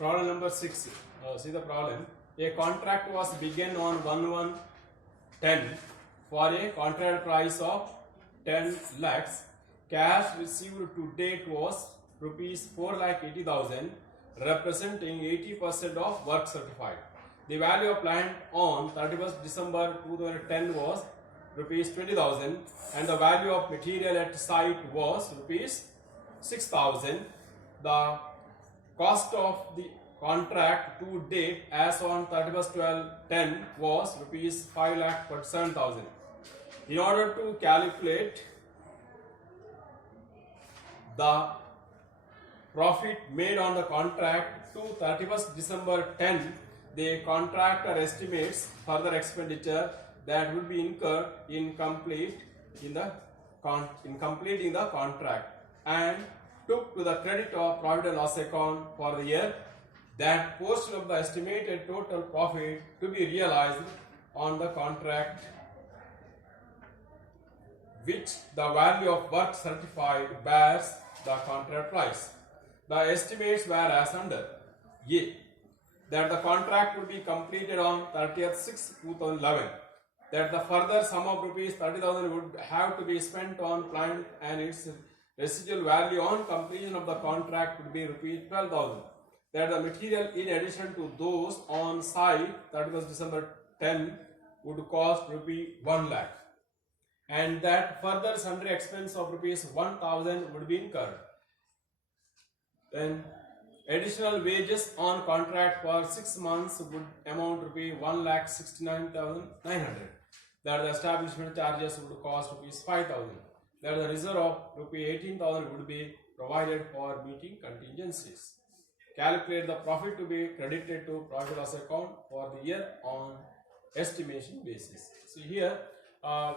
Problem number 6. See the problem. A contract was begun on 1/1/10 for a contract price of 10 lakhs. Cash received to date was rupees 4,80,000, representing 80% of work certified. The value of plant on 31st December 2010 was rupees 20,000 and the value of material at site was rupees 6,000. The cost of the contract to date as on 31st/12/10 was rupees 5,47,000. In order to calculate the profit made on the contract to 31st December/10, the contractor estimates further expenditure that would be incurred in completing the contract and took to the credit of profit and loss account for the year. That portion of the estimated total profit to be realized on the contract which the value of work certified bears the contract price. The estimates were as under: A. That the contract will be completed on 30th/6/2011. That the further sum of rupees 30,000 would have to be spent on plant and its residual value on completion of the contract would be rupees 12,000. That the material in addition to those on site 31st December/10 would cost rupees 1 lakh. And that further sundry expense of rupees 1,000 would be incurred. Then additional wages on contract for 6 months would amount rupees 1,69,900. That the establishment charges would cost rupees 5,000. That the reserve of rupees 18,000 would be provided for meeting contingencies. Calculate the profit to be credited to profit loss account for the year on estimation basis. So here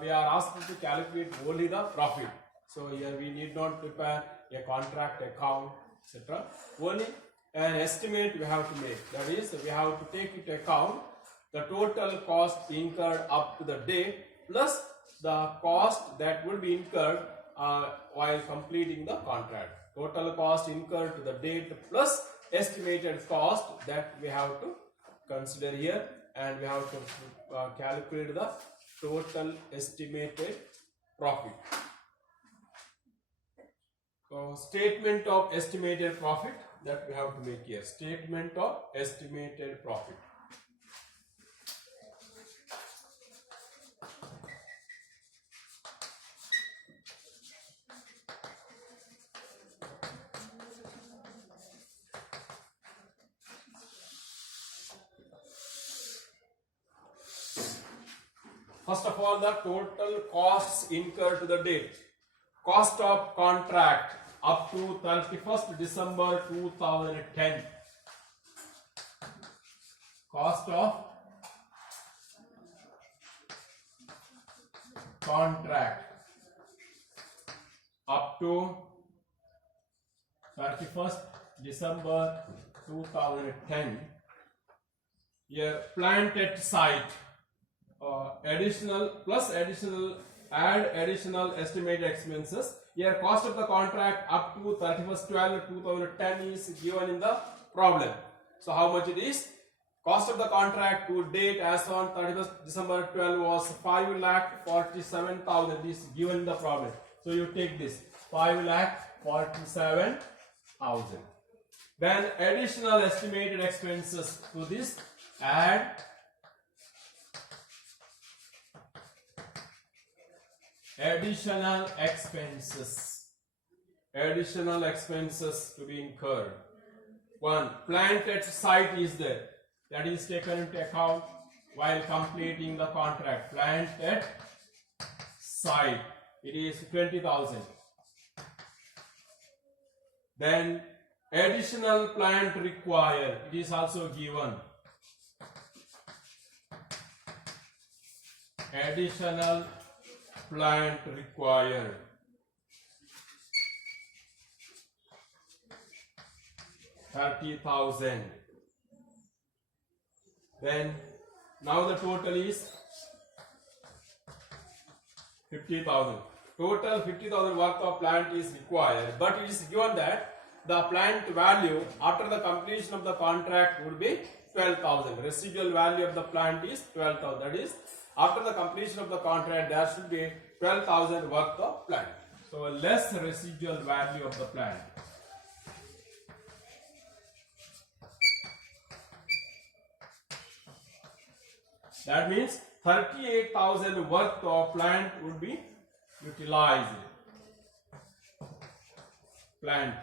we are asked to calculate only the profit. So here we need not prepare a contract account, etc. Only an estimate we have to make. That is, we have to take into account the total cost incurred up to the date plus the cost that will be incurred while completing the contract. Total cost incurred to the date plus estimated cost that we have to consider here, and we have to calculate the total estimated profit. So statement of estimated profit that we have to make here. Statement of estimated profit. First of all, the total costs incurred to the date. Cost of contract up to 31st December 2010. Cost of contract up to 31st December 2010. Here, plant at site. Additional estimated expenses. Here cost of the contract up to 31st/12/2010 is given in the problem. So how much it is? Cost of the contract to date as on 31st December/12 was 5,47,000 is given in the problem. So you take this 5,47,000. Then additional estimated expenses to this, add additional expenses to be incurred. One, plant at site is there, that is taken into account while completing the contract. Plant at site, it is 20,000. Then additional plant required, it is also given. Additional plant required. $30,000. Then now the total is 50,000. Total 50,000 worth of plant is required, but it is given that the plant value after the completion of the contract would be 12,000. Residual value of the plant is 12,000. That is, after the completion of the contract, there should be 12,000 worth of plant. So less residual value of the plant. That means 38,000 worth of plant would be utilized. Plant,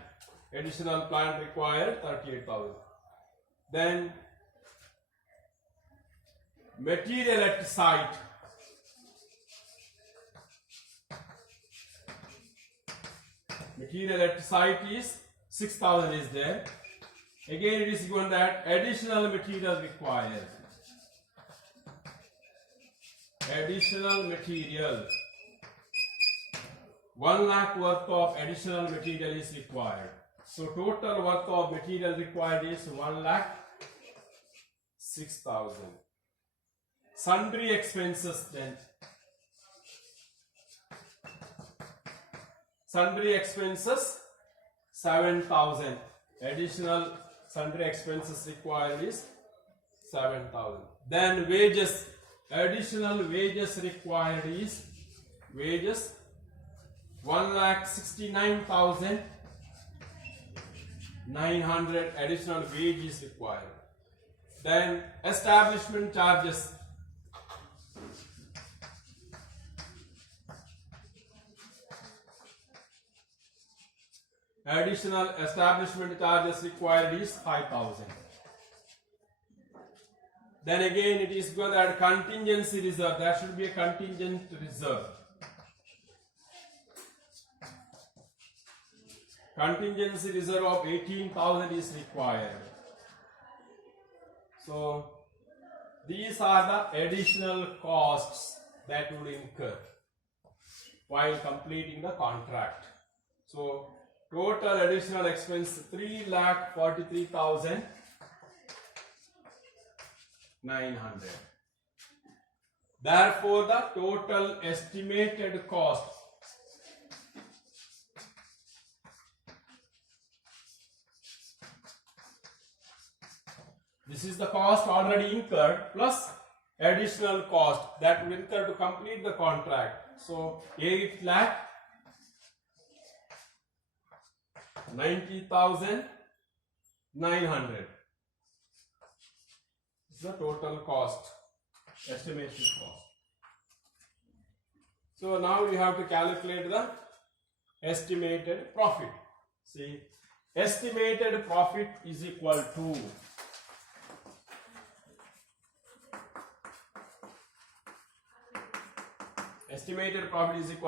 additional plant required 38,000. Then material at site. Material at site is 6,000 is there. Again, it is given that additional material required. Additional material. 1 lakh worth of additional material is required. So total worth of material required is 1,06,000. Sundry expenses then. Sundry expenses 7,000. Additional sundry expenses required is 7,000. Then wages. Additional wages required is wages 1,69,900 additional wages required. Then establishment charges. Additional establishment charges required is 5,000. Then again it is good that contingency reserve. There should be a contingent reserve. Contingency reserve of 18,000 is required. So these are the additional costs that would incur while completing the contract. So total additional expense 3,43,900. Therefore, the total estimated cost this is the cost already incurred plus additional cost that will incur to complete the contract. So 8,90,900 is the total cost, estimation cost. So now we have to calculate the estimated profit. See, estimated profit is equal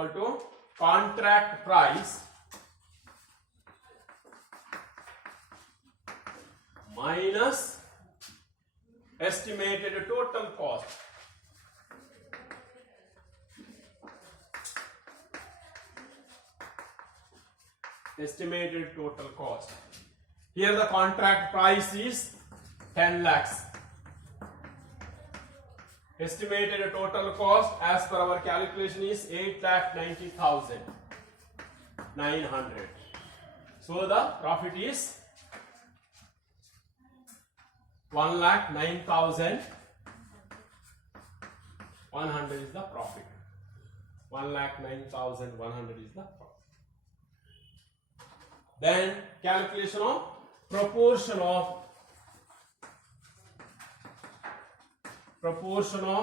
to contract price minus estimated total cost. Estimated total cost. Here the contract price is 10 lakhs. Estimated total cost as per our calculation is 8,90,900. So the profit is 1,09,100 is the profit. 1,09,100 is the profit. Then calculation of proportion of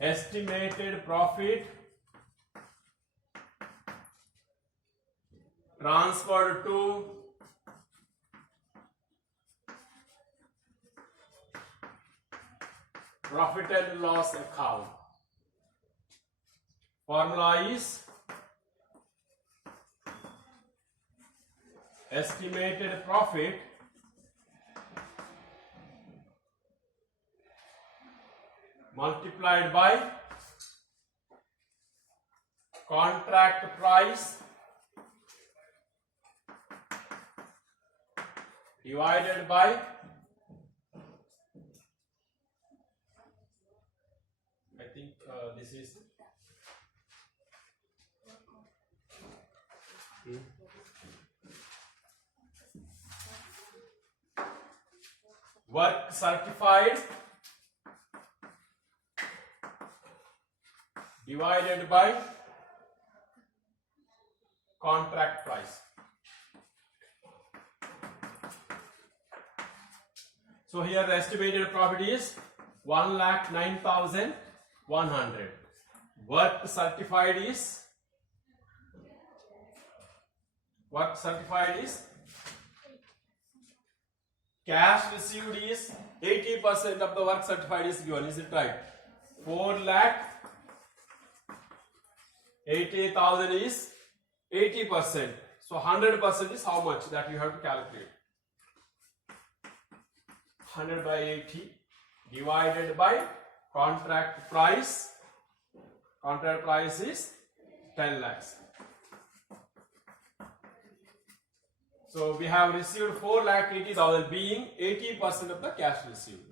estimated profit transferred to profit and loss account. Formula is estimated profit multiplied by contract price divided by this is work certified divided by contract price. So here the estimated profit is 1,09,100. Work certified is cash received is 80% of the work certified is given. Is it right? 4,80,000 is 80%. So 100% is how much that you have to calculate. 100 by 80 divided by contract price. Contract price is 10 lakhs. So we have received 4,80,000 being 80% of the cash received.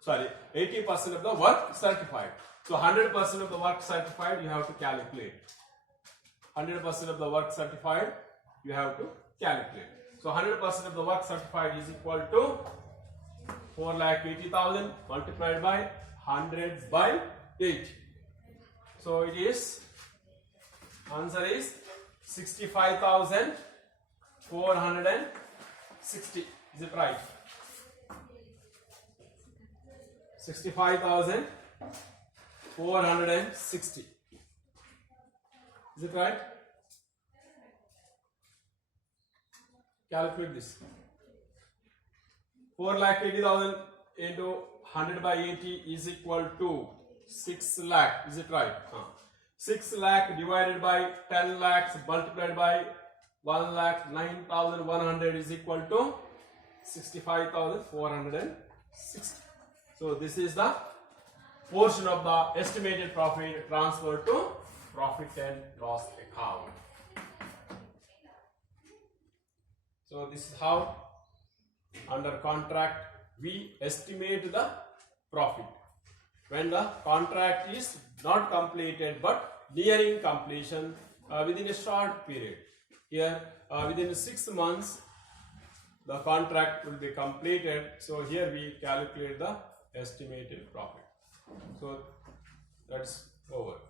Sorry, 80% of the work certified. So 100% of the work certified you have to calculate. 100% of the work certified you have to calculate. So 100% of the work certified is equal to 4,80,000 multiplied by 100 by 8. So it is, answer is 65,460. Is it right? 65,460. Is it right? Calculate this. 4,80,000 into 100 by 80 is equal to 6 lakh. Is it right? 6 lakh divided by 10 lakhs multiplied by 1,09,100 is equal to 65,460. So this is the portion of the estimated profit transferred to profit and loss account. So this is how under contract we estimate the profit when the contract is not completed but nearing completion within a short period. Here within 6 months the contract will be completed, so here we calculate the estimated profit. So that's over.